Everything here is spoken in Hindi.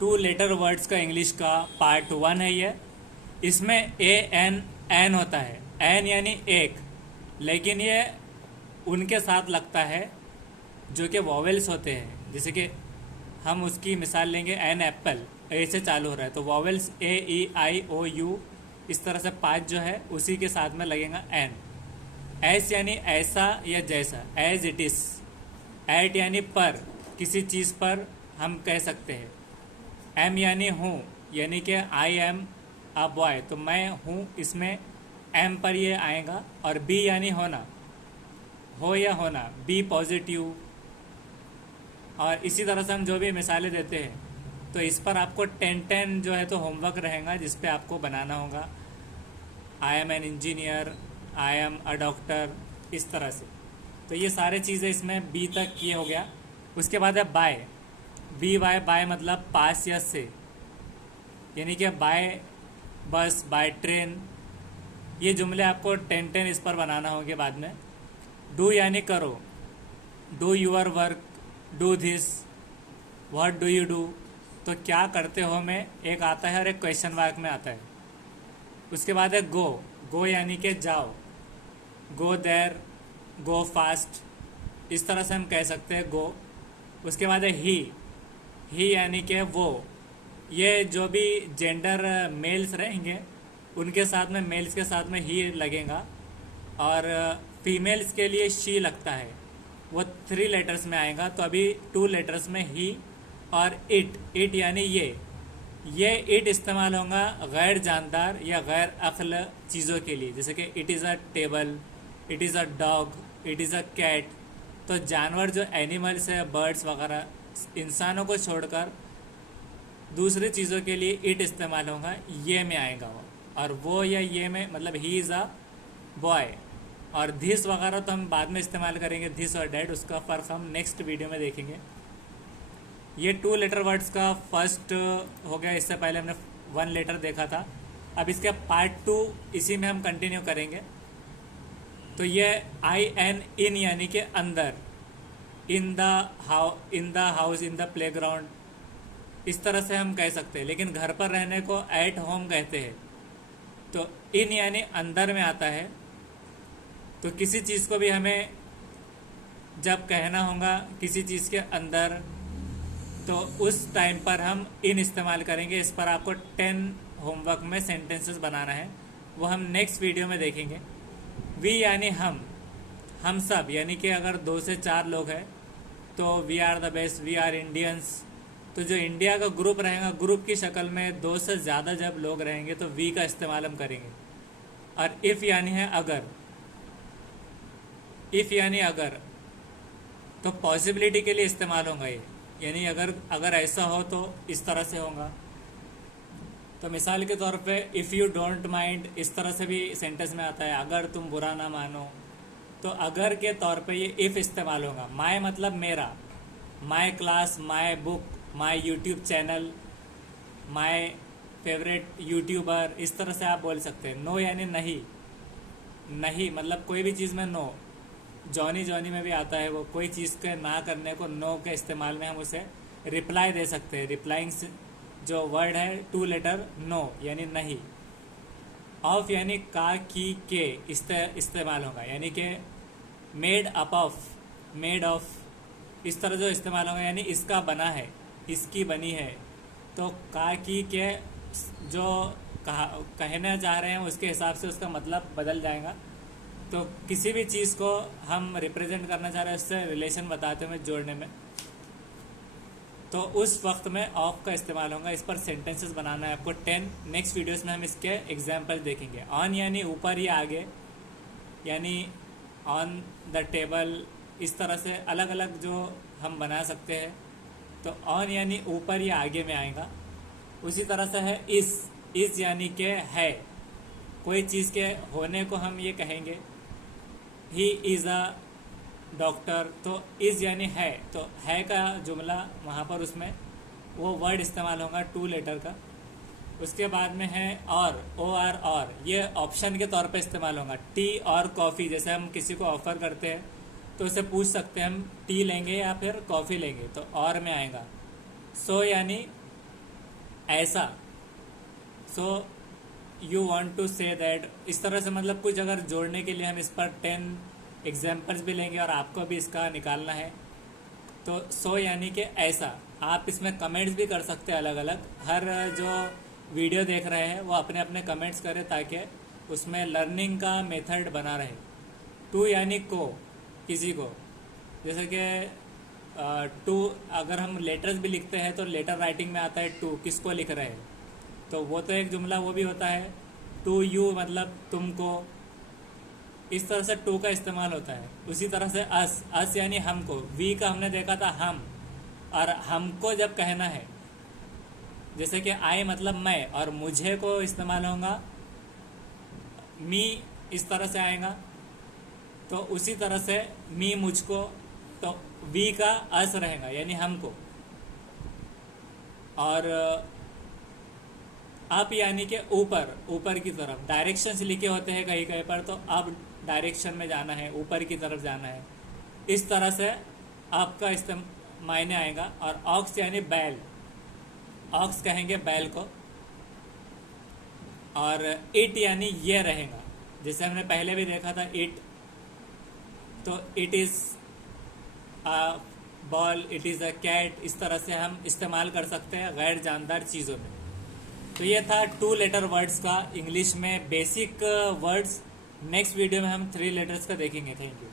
टू लेटर वर्ड्स का इंग्लिश का पार्ट 1 है ये। इसमें ए एन एन होता है, एन यानी एक, लेकिन ये उनके साथ लगता है जो कि वॉवेल्स होते हैं। जैसे कि हम उसकी मिसाल लेंगे, एन एप्पल, ए से चालू हो रहा है तो vowels A E I O you, इस तरह से 5 जो है उसी के साथ में लगेगा एन। एस यानी ऐसा या जैसा, एज इट इज। एट यानी पर, किसी चीज़ पर हम कह सकते हैं। एम यानी हूँ, यानी कि आई एम अ बॉय, तो मैं हूँ, इसमें एम पर ये आएगा। और बी यानी होना, हो या होना, बी पॉजिटिव। और इसी तरह से हम जो भी मिसालें देते हैं तो इस पर आपको 10 जो है तो होमवर्क रहेगा, जिस पे आपको बनाना होगा। I am an engineer, I am a doctor, इस तरह से। तो ये सारे चीज़ें इसमें बी तक ये हो गया। उसके बाद है बाय, बी वाई, बाय मतलब पास या से, यानी कि बाय बस, बाय ट्रेन। ये जुमले आपको 10 इस पर बनाना होंगे बाद में। डू यानी करो, do your work, do this, what do you do, तो क्या करते हो में एक आता है और एक क्वेश्चन मार्क में आता है। उसके बाद है गो, गो यानी कि जाओ, गो देर, गो फास्ट, इस तरह से हम कह सकते हैं गो। उसके बाद है ही यानी कि वो। ये जो भी जेंडर मेल्स रहेंगे उनके साथ में, मेल्स के साथ में ही लगेगा, और फीमेल्स के लिए शी लगता है, वो 3 लेटर्स में आएगा। तो अभी 2 लेटर्स में ही। और इट यानी ये इट इस्तेमाल होगा गैर जानदार या गैर अक्ल चीज़ों के लिए, जैसे कि it is a table, it is a dog, it is a cat. तो जानवर जो एनिमल्स है, बर्ड्स वगैरह, इंसानों को छोड़कर दूसरी चीज़ों के लिए इट इस्तेमाल होगा, ये में आएगा वो। और वो या ये में मतलब ही इज़ अ बॉय। और धिस वगैरह तो हम बाद में इस्तेमाल करेंगे, धिस और डैड, उसका फ़र्क हम नेक्स्ट वीडियो में देखेंगे। ये 2 लेटर वर्ड्स का फर्स्ट हो गया। इससे पहले हमने 1 लेटर देखा था। अब इसके पार्ट 2 इसी में हम कंटिन्यू करेंगे। तो ये आई एन, इन यानी कि अंदर, in the house, in the playground, इस तरह से हम कह सकते हैं। लेकिन घर पर रहने को एट होम कहते हैं। तो इन यानी अंदर में आता है। तो किसी चीज़ को भी हमें जब कहना होगा किसी चीज़ के अंदर, तो उस टाइम पर हम इन इस्तेमाल करेंगे। इस पर आपको 10 होमवर्क में सेंटेंसेस बनाना है, वो हम नेक्स्ट वीडियो में देखेंगे। वी यानी हम सब, यानी कि अगर 2 से 4 लोग हैं तो we are the best, we are Indians. तो जो इंडिया का ग्रुप रहेगा, ग्रुप की शक्ल में 2 से ज़्यादा जब लोग रहेंगे तो वी का इस्तेमाल हम करेंगे। और इफ़ यानी है अगर, इफ़ यानी अगर, तो पॉसिबिलिटी के लिए इस्तेमाल होगा ये, यानी अगर ऐसा हो तो इस तरह से होगा। तो मिसाल के तौर पे इफ़ यू डोंट माइंड, इस तरह से भी सेंटेंस में आता है, अगर तुम बुरा ना मानो। तो अगर के तौर पे ये इफ़ इस्तेमाल होगा। माय मतलब मेरा, my class, my book, my YouTube channel, my favourite YouTuber, इस तरह से आप बोल सकते हैं। नो यानी नहीं, नहीं मतलब कोई भी चीज़ में नो। जॉनी जॉनी में भी आता है वो, कोई चीज़ के ना करने को नो के इस्तेमाल में हम उसे रिप्लाई दे सकते हैं। रिप्लाइंग जो वर्ड है 2 लेटर, नो यानी नहीं। ऑफ यानी का, की, के इस्तेमाल होगा, यानी कि made up of, made of, इस तरह जो इस्तेमाल होगा, यानी इसका बना है, इसकी बनी है। तो का, की, के जो कहना चाह रहे हैं उसके हिसाब से उसका मतलब बदल जाएगा। तो किसी भी चीज़ को हम रिप्रेजेंट करना चाह रहे हैं उससे रिलेशन बताते हुए जोड़ने में, तो उस वक्त में ऑफ का इस्तेमाल होगा। इस पर सेंटेंसेस बनाना है आपको 10। नेक्स्ट वीडियोस में हम इसके एग्जाम्पल देखेंगे। ऑन यानी ऊपर या आगे, यानी ऑन द टेबल, इस तरह से अलग अलग जो हम बना सकते हैं। तो ऑन यानी ऊपर या आगे में आएगा। उसी तरह से है इस यानी कि है, कोई चीज़ के होने को हम ये कहेंगे ही इज़ अ डॉक्टर। तो इज़ यानी है, तो है का जुमला वहाँ पर उसमें वो वर्ड इस्तेमाल होगा 2 लेटर का। उसके बाद में है और, ये ऑप्शन के तौर पे इस्तेमाल होगा। टी और कॉफ़ी, जैसे हम किसी को ऑफ़र करते हैं तो उसे पूछ सकते हैं हम टी लेंगे या फिर कॉफ़ी लेंगे, तो और में आएगा। सो यानी ऐसा। So you want to say that, इस तरह से मतलब कुछ अगर जोड़ने के लिए हम इस पर 10 एग्जाम्पल्स भी लेंगे और आपको भी इसका निकालना है। तो सो यानी कि ऐसा। आप इसमें कमेंट्स भी कर सकते हैं अलग अलग। हर जो वीडियो देख रहे हैं वो अपने अपने कमेंट्स करें ताकि उसमें लर्निंग का मेथड बना रहे। टू यानी को, किसी को, जैसे कि टू अगर हम लेटर्स भी लिखते हैं तो लेटर राइटिंग में आता है टू, किसको लिख रहे हैं, तो वो तो एक जुमला वो भी होता है। टू यू मतलब तुमको, इस तरह से टू का इस्तेमाल होता है। उसी तरह से अस, अस यानी हमको, वी का हमने देखा था हम, और हमको जब कहना है जैसे कि आई मतलब मैं, और मुझे को इस्तेमाल होगा मी, इस तरह से आएगा। तो उसी तरह से मी मुझको, तो वी का अस रहेगा यानी हमको। और अप यानी कि ऊपर, ऊपर की तरफ। डायरेक्शंस लिखे होते हैं कहीं कहीं पर, तो अब डायरेक्शन में जाना है, ऊपर की तरफ जाना है, इस तरह से आपका मायने आएगा। और ऑक्स यानी बैल, ऑक्स कहेंगे बैल को। और इट यानी ये रहेगा, जैसे हमने पहले भी देखा था इट, तो it is a ball, it is a cat, इस तरह से हम इस्तेमाल कर सकते हैं गैर जानदार चीज़ों में। तो ये था 2 लेटर वर्ड्स का इंग्लिश में बेसिक वर्ड्स। नेक्स्ट वीडियो में हम 3 लेटर्स का देखेंगे। Thank you.